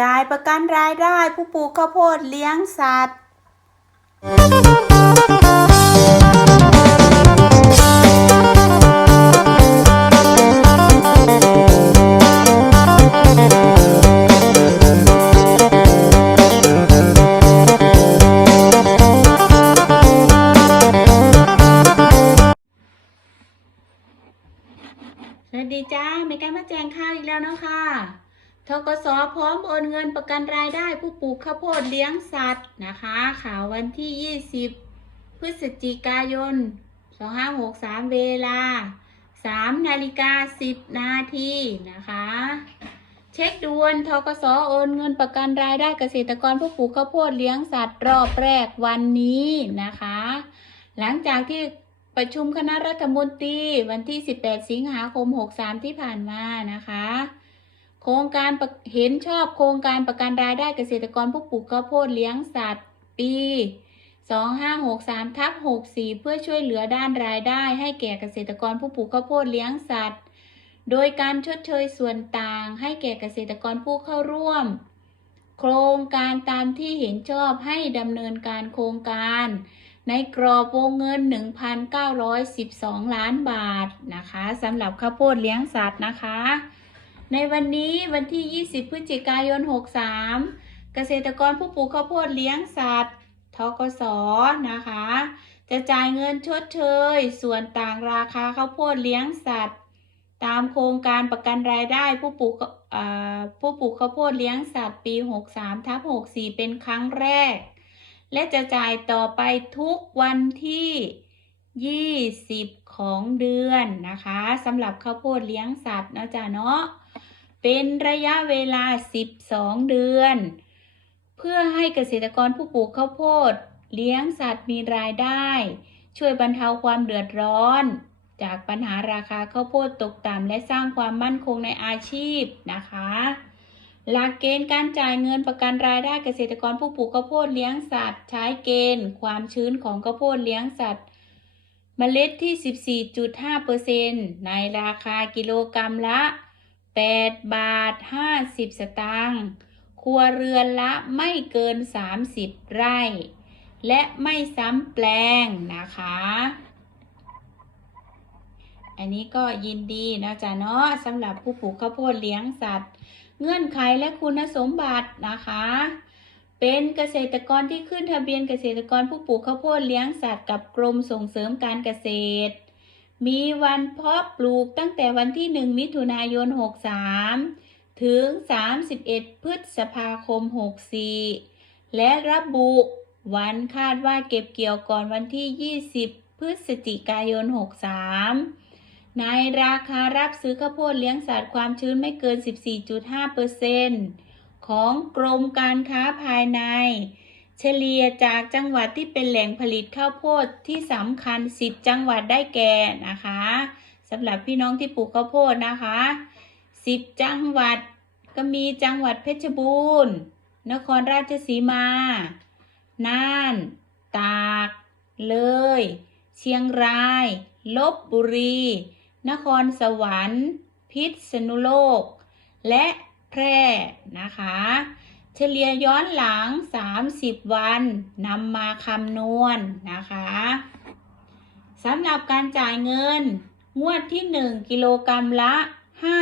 จ่ายประกันรายได้ผู้ปลูกข้าวโพดเลี้ยงสัตว์ สวัสดีจ้ามีการมาแจงข่าวอีกแล้วเนาะค่ะ ทกสพร้อมโอนเงินประกันรายได้ผู้ปลูกข้าวโพดเลี้ยงสัตว์นะคะข่าววันที่ 20 พฤศจิกายน 2563 เวลา 3 นาฬิกา 10 นาทีนะคะ เช็คด่วนทกสโอนเงินประกันรายได้เกษตรกรผู้ปลูกข้าวโพดเลี้ยงสัตว์รอบแรกวันนี้นะคะ หลังจากที่ประชุมคณะรัฐมนตรีวันที่ 18 สิงหาคม 63 ที่ผ่านมานะคะ โครงการรเห็นชอบโครงการประกันรายได้เกษตรกรผู้ปลูกข้าวโพดเลี้ยงสัตว์ปี 2563ทับ64 เพื่อช่วยเหลือด้านรายได้ให้แก่เกษตรกรผู้ปลูกข้าวโพดเลี้ยงสัตว์ โดยการชดเชยส่วนต่างให้แก่เกษตรกรผู้เข้าร่วม โครงการตามที่เห็นชอบให้ดำเนินการโครงการ ในกรอบวงเงิน 1,912 ล้านบาทนะคะสำหรับข้าวโพดเลี้ยงสัตว์นะคะ ในวันนี้วันที่ 20 พฤศจิกายน 63 เกษตรกรผู้ปลูกข้าวโพดเลี้ยงสัตว์ทกสนะคะ จะจ่ายเงินชดเชย ส่วนต่างราคาข้าวโพดเลี้ยงสัตว์ ตามโครงการประกันรายได้ผู้ปลูกผู้ปลูกข้าวโพดเลี้ยงสัตว์ปี 63ทับ64 เป็นครั้งแรก และจะจ่ายต่อไปทุกวันที่ 20 ของเดือนนะคะสำหรับข้าวโพดเลี้ยงสัตว์นะจ๊ะเนาะ เป็นระยะเวลา 12 เดือน เพื่อให้เกษตรกรผู้ปลูกข้าวโพด เลี้ยงสัตว์มีรายได้ ช่วยบรรเทาความเดือดร้อน จากปัญหาราคาข้าวโพดตกต่ำและสร้างความมั่นคงในอาชีพนะคะ หลักเกณฑ์การจ่ายเงินประกันรายได้เกษตรกรผู้ปลูกข้าวโพดเลี้ยงสัตว์ ใช้เกณฑ์ ความชื้นของข้าวโพดเลี้ยงสัตว์เมล็ดที่ 14.5%ในราคากิโลกรรัมละ 8 บาท 50 สตางค์ครัวเรือนละไม่เกิน 30 ไร่ และไม่ซ้ำแปลงนะคะ อันนี้ก็ยินดีนะจ๊ะเนาะสำหรับผู้ปลูกข้าวโพดเลี้ยงสัตว์ เงื่อนไขและคุณสมบัตินะคะ เป็นเกษตรกรที่ขึ้นทะเบียนเกษตรกรผู้ปลูกข้าวโพดเลี้ยงสัตว์กับกรมส่งเสริมการเกษตร มีวันเพาะปลูกตั้งแต่วันที่ 1 มิถุนายน 63 ถึง 31 พฤษภาคม 64 และระบุวันคาดว่าเก็บเกี่ยวก่อนวันที่ 20 พฤศจิกายน 63 ในราคารับซื้อข้าวโพดเลี้ยงสัตว์ความชื้นไม่เกิน 14.5%ของกรมการค้าภายใน เฉลี่ยจากจังหวัดที่เป็นแหล่งผลิตข้าวโพดที่สำคัญ 10 จังหวัดได้แก่นะคะสำหรับพี่น้องที่ปลูกข้าวโพดนะคะ 10 จังหวัดก็มีจังหวัดเพชรบูรณ์ นครราชสีมา น่าน ตาก เลย เชียงราย ลบบุรี นครสวรรค์ พิษณุโลก และแพร่นะคะ เฉลี่ยย้อนหลัง 30 วันนำมาคำนวณนะคะสำหรับการจ่ายเงิน งวดที่ 1 กิโลกรัมละ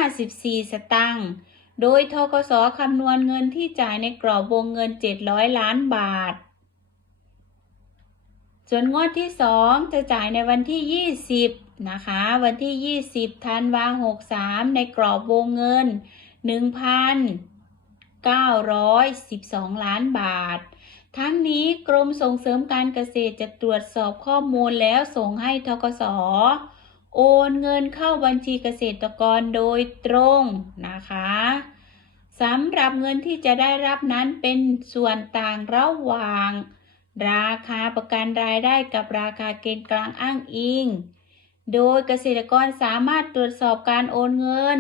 54 สตังค์โดยทกสคำนวณเงินที่จ่ายในกรอบวงเงิน 700 ล้านบาท ส่วนงวดที่ 2 จะจ่ายในวันที่ 20 นะคะ วันที่ 20ธันวา63 ในกรอบวงเงิน 912 ล้านบาท ทั้งนี้กรมส่งเสริมการเกษตรจะตรวจสอบข้อมูลแล้วส่งให้ทกสโอนเงินเข้าบัญชีเกษตรกรโดยตรงนะคะสำหรับเงินที่จะได้รับนั้นเป็นส่วนต่างระหว่าง ราคาประกันรายได้กับราคาเกณฑ์กลางอ้างอิง โดยเกษตรกรสามารถตรวจสอบการโอนเงิน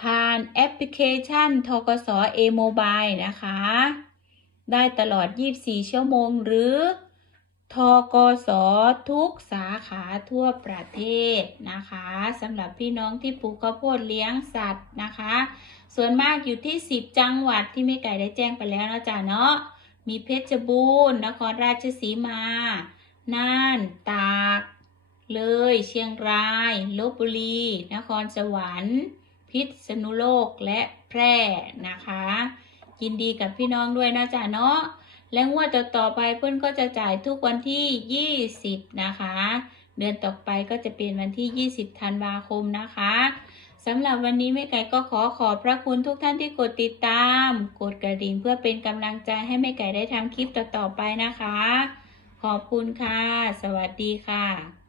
ผ่านแอปพลิเคชันทกส e-mobile นะคะ ได้ตลอด 24 ชั่วโมงหรือทกสทุกสาขาทั่วประเทศนะคะสำหรับพี่น้องที่ปลูกข้าวโพดเลี้ยงสัตว์นะคะ ส่วนมากอยู่ที่ 10 จังหวัดที่แม่ไก่ได้แจ้งไปแล้วนะจ๊ะเนาะมีเพชรบูรณ์นครราชสีมา น่าน ตาก เลย เชียงรายลบบุรี นครสวรรค์ พิษณุโลกและแพร่นะคะ ยินดีกับพี่น้องด้วยนะจ๊ะเนาะและงวดต่อๆไปเพื่อนก็จะจ่ายทุกวันที่ 20 นะคะ เดือนต่อไปก็จะเป็นวันที่ 20 ธันวาคมนะคะสำหรับวันนี้แม่ไก่ก็ขอขอบพระคุณทุกท่านที่กดติดตาม กดกระดิ่งเพื่อเป็นกำลังใจให้แม่ไก่ได้ทำคลิปต่อๆไปนะคะ ขอบคุณค่ะ สวัสดีค่ะ